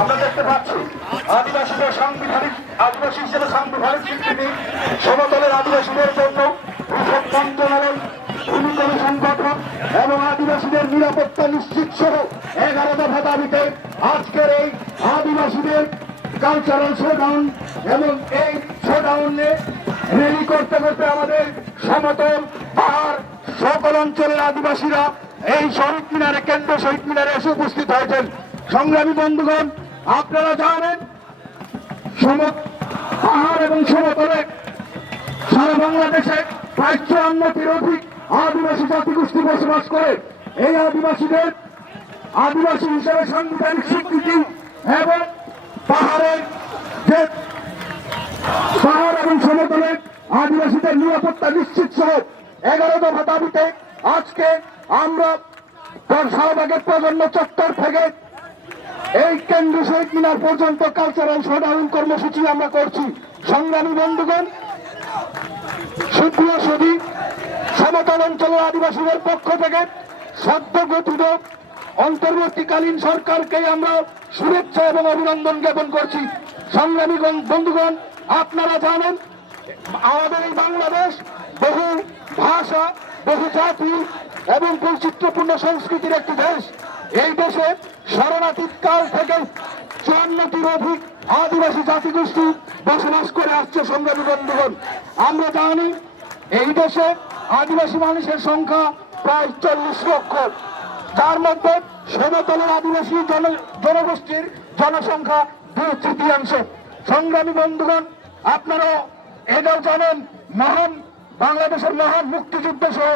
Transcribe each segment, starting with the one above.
আমরা দেখতে পাচ্ছি আদিবাসীদের সাংবিধানিক আদিবাসী হিসেবে সাংবিধানিক স্বীকৃতি, সমতলের আদিবাসীদের জন্য কৃষক মন্ত্রণালয়, ভূমি কমিশন গঠন এবং আদিবাসীদের নিরাপত্তা নিশ্চিত সহ 11 দফা দাবিতে আজকের এই আদিবাসীদের কালচারাল শোডাউন এবং এই শোডাউনে র্যালি করতে করতে আমাদের সমতল পাহাড় সকল অঞ্চলের আদিবাসীরা এই শহীদ মিনারে, কেন্দ্র শহীদ মিনারে এসে উপস্থিত হয়েছেন। সংগ্রামী বন্ধুগণ, আপনারা জানেন পাহাড় এবং সমতলে সারা বাংলাদেশে প্রায় 54টির অধিক আদিবাসী জাতিগোষ্ঠী বসবাস করে। এই আদিবাসীদের আদিবাসী হিসেবে সাংবিধানিক স্বীকৃতি এবং পাহাড় এবং সমতলে আদিবাসীদের নিরাপত্তা নিশ্চিত সহ 11 দফা দাবিতে আজকে আমরা শাহবাগের প্রজন্ম চত্বর থেকে এই কেন্দ্র শহীদ মিনার পর্যন্ত কালচারাল শোডাউন কর্মসূচি আমরা করছি। সংগ্রামী বন্ধুগণ, সুপ্রিয় সদী, সমতল অঞ্চলের আদিবাসীদের পক্ষ থেকে সদ্য গঠিত অন্তর্বর্তীকালীন সরকারকে আমরা শুভেচ্ছা এবং অভিনন্দন জ্ঞাপন করছি। সংগ্রামী বন্ধুগণ, আপনারা জানেন আমাদের এই বাংলাদেশ বহু ভাষা, বহু জাতি এবং বৈচিত্র্যপূর্ণ সংস্কৃতির একটি দেশ। এই দেশে শরণাতীত কাল থেকে 54টির অধিক আদিবাসী জাতিগোষ্ঠী বসবাস করে আসছে। সংগ্রামী বন্ধুগণ, আমরা জানি এই দেশে আদিবাসী মানুষের সংখ্যা প্রায় 40 লক্ষ, যার মধ্যে সমতলের আদিবাসী জনগোষ্ঠীর জনসংখ্যা 2/3। সংগ্রামী বন্ধুগণ, আপনারা এটাও জানেন বাংলাদেশের মহান মুক্তিযুদ্ধ সহ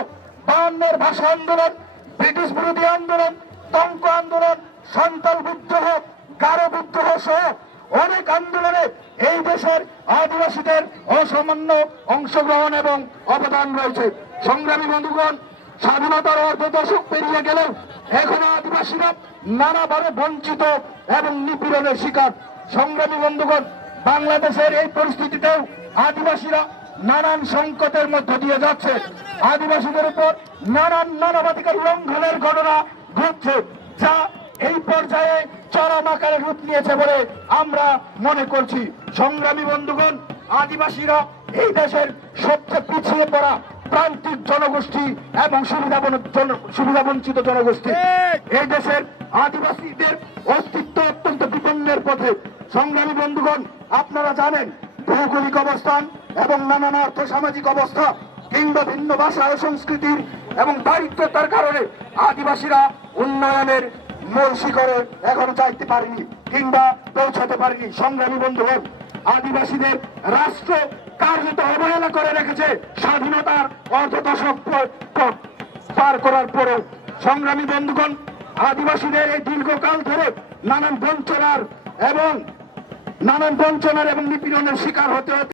52-এর ভাষা আন্দোলন, ব্রিটিশ বিরোধী আন্দোলন, তঙ্ক আন্দোলন, সান্তাল বিদ্রোহ, গারো বিদ্রোহ সহ অনেক আন্দোলনে এই দেশের আদিবাসীদের অসামান্য অংশগ্রহণ এবং অবদান রয়েছে। সংগ্রামী বন্ধুগণ, স্বাধীনতার অর্ধ দশক পেরিয়ে গেলেও এখনো আদিবাসীরা নানাভাবে বঞ্চিত এবং নিপীড়নের শিকার। সংগ্রামী বন্ধুগণ, বাংলাদেশের এই পরিস্থিতিতেও আদিবাসীরা নানান সংকটের মধ্য দিয়ে যাচ্ছে। আদিবাসীদের উপর নানান মানবাধিকার লঙ্ঘনের ঘটনা ঘটছে, যা এই পর্যায়ে চরম আকারে রূপ নিয়েছে বলে আমরা মনে করছি। সংগ্রামী বন্ধুগণ, আদিবাসীরা এই দেশের সবচেয়ে পিছিয়ে পড়া প্রান্তিক জনগোষ্ঠী এবং সুবিধাবঞ্চিত জনগোষ্ঠী। এই দেশের আদিবাসীদের অস্তিত্ব অত্যন্ত বিপন্নের পথে। সংগ্রামী বন্ধুগণ, আপনারা জানেন ভৌগোলিক অবস্থান এবং নানান অর্থ সামাজিক অবস্থা কিংবা ভিন্ন ভাষা ও সংস্কৃতির এবং দারিদ্রতার কারণে আদিবাসীরা উন্নয়নের মূল শিখরে এখনো যাইতে পারেনি কিংবা পৌঁছাতে পারেনি। সংগ্রামী বন্ধুগণ, আদিবাসীদের রাষ্ট্র কার্যত অবহেলা করে রেখেছে স্বাধীনতার অর্ধ দশক পার করার পরেও। সংগ্রামী বন্ধুগণ, আদিবাসীদের এই দীর্ঘকাল ধরে নানান বঞ্চনার এবং নিপীড়নের শিকার হতে হতে